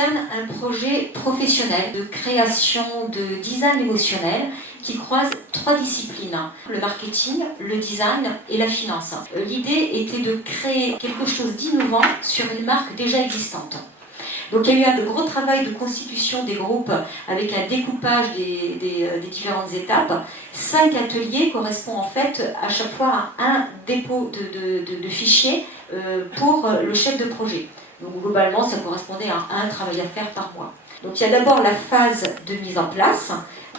concerne un projet professionnel de création de design émotionnel qui croise 3 disciplines, le marketing, le design et la finance. L'idée était de créer quelque chose d'innovant sur une marque déjà existante. Donc il y a eu un gros travail de constitution des groupes avec un découpage des différentes étapes. 5 ateliers correspondent en fait à chaque fois à un dépôt de fichiers pour le chef de projet. Donc globalement ça correspondait à un travail à faire par mois. Donc il y a d'abord la phase de mise en place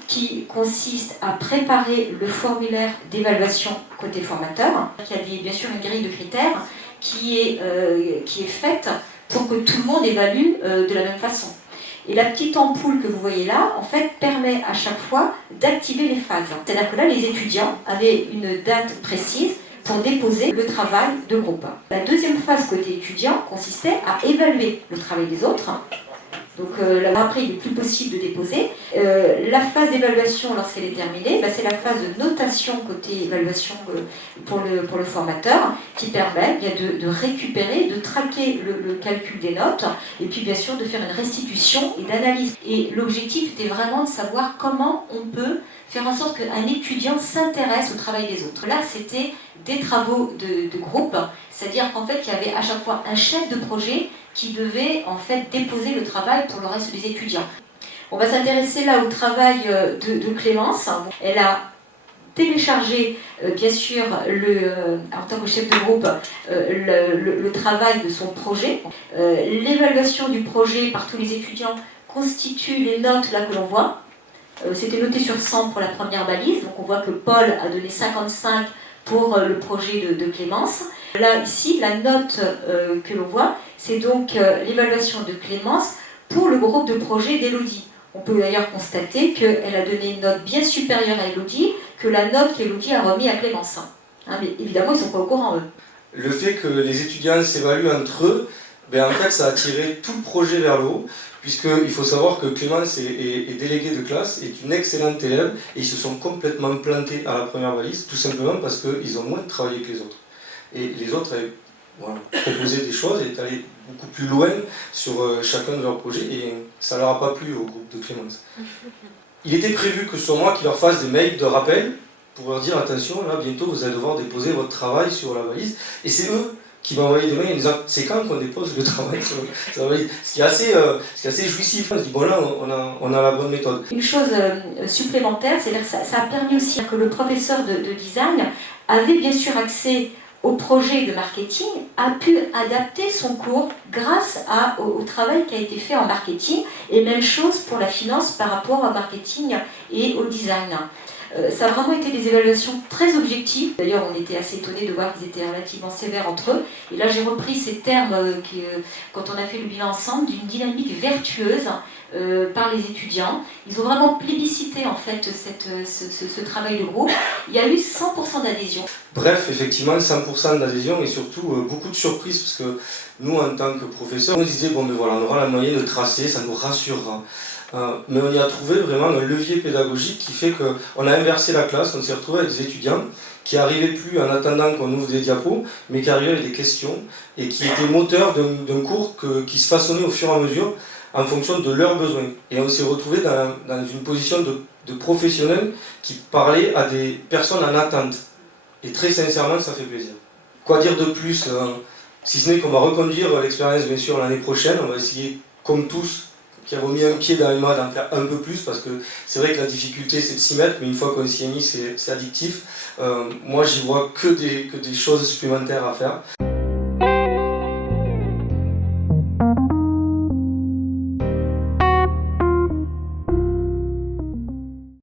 qui consiste à préparer le formulaire d'évaluation côté formateur. Il y a bien sûr une grille de critères qui est faite pour que tout le monde évalue de la même façon. Et la petite ampoule que vous voyez là, en fait, permet à chaque fois d'activer les phases. C'est-à-dire que là, les étudiants avaient une date précise pour déposer le travail de groupe. La deuxième phase côté étudiant consistait à évaluer le travail des autres. Donc après, il n'est plus possible de déposer. La phase d'évaluation, lorsqu'elle est terminée, c'est la phase de notation côté évaluation pour le formateur qui permet de récupérer, de traquer le calcul des notes et puis bien sûr de faire une restitution et d'analyse. Et l'objectif était vraiment de savoir comment on peut faire en sorte qu'un étudiant s'intéresse au travail des autres. Là, c'était des travaux de groupe, c'est-à-dire qu'en fait, il y avait à chaque fois un chef de projet qui devait en fait déposer le travail pour le reste des étudiants. On va s'intéresser là au travail de Clémence. Elle a téléchargé, bien sûr, en tant que chef de groupe, le travail de son projet. L'évaluation du projet par tous les étudiants constitue les notes là que l'on voit. C'était noté sur 100 pour la première balise, donc on voit que Paul a donné 55 pour le projet de Clémence. Là, ici, la note que l'on voit, c'est donc l'évaluation de Clémence pour le groupe de projet d'Élodie. On peut d'ailleurs constater qu'elle a donné une note bien supérieure à Élodie que la note qu'Élodie a remise à Clémence. Mais évidemment, ils ne sont pas au courant, eux. Le fait que les étudiants s'évaluent entre eux, en fait, ça a tiré tout le projet vers le haut, puisqu'il faut savoir que Clémence est déléguée de classe, est une excellente élève, et ils se sont complètement plantés à la première valise, tout simplement parce qu'ils ont moins travaillé que les autres. Et les autres avaient proposé des choses et est allé beaucoup plus loin sur chacun de leurs projets, et ça ne leur a pas plu au groupe de Clémence. Il était prévu que ce soit moi qui leur fasse des mails de rappel, pour leur dire attention, là bientôt vous allez devoir déposer votre travail sur la valise, et c'est eux qui m'ont envoyé des mails en disant c'est quand qu'on dépose le travail sur la valise, ce qui est assez jouissif. On se dit bon là on a la bonne méthode. Une chose supplémentaire, c'est-à-dire que ça a permis aussi que le professeur de design avait bien sûr accès au projet de marketing, a pu adapter son cours grâce au travail qui a été fait en marketing, et même chose pour la finance par rapport au marketing et au design. Ça a vraiment été des évaluations très objectives. D'ailleurs, on était assez étonnés de voir qu'ils étaient relativement sévères entre eux. Et là, j'ai repris ces termes quand on a fait le bilan ensemble, d'une dynamique vertueuse par les étudiants. Ils ont vraiment plébiscité en fait ce travail de groupe. Il y a eu 100% d'adhésion. Bref, effectivement, 100% d'adhésion et surtout beaucoup de surprises, parce que nous, en tant que professeurs, on se disait bon, voilà, on aura la moyenne de tracer, ça nous rassurera. Mais on y a trouvé vraiment un levier pédagogique qui fait qu'on a inversé la classe, on s'est retrouvé avec des étudiants qui n'arrivaient plus en attendant qu'on ouvre des diapos, mais qui arrivaient avec des questions et qui étaient moteurs d'un cours qui se façonnait au fur et à mesure en fonction de leurs besoins. Et on s'est retrouvé dans une position de professionnels qui parlaient à des personnes en attente. Et très sincèrement, ça fait plaisir. Quoi dire de plus, si ce n'est qu'on va reconduire l'expérience bien sûr l'année prochaine, on va essayer comme tous, qui avons mis un pied dans les mains d'en faire un peu plus, parce que c'est vrai que la difficulté c'est de s'y mettre, mais une fois qu'on s'y est mis, c'est addictif. Moi j'y vois que des choses supplémentaires à faire.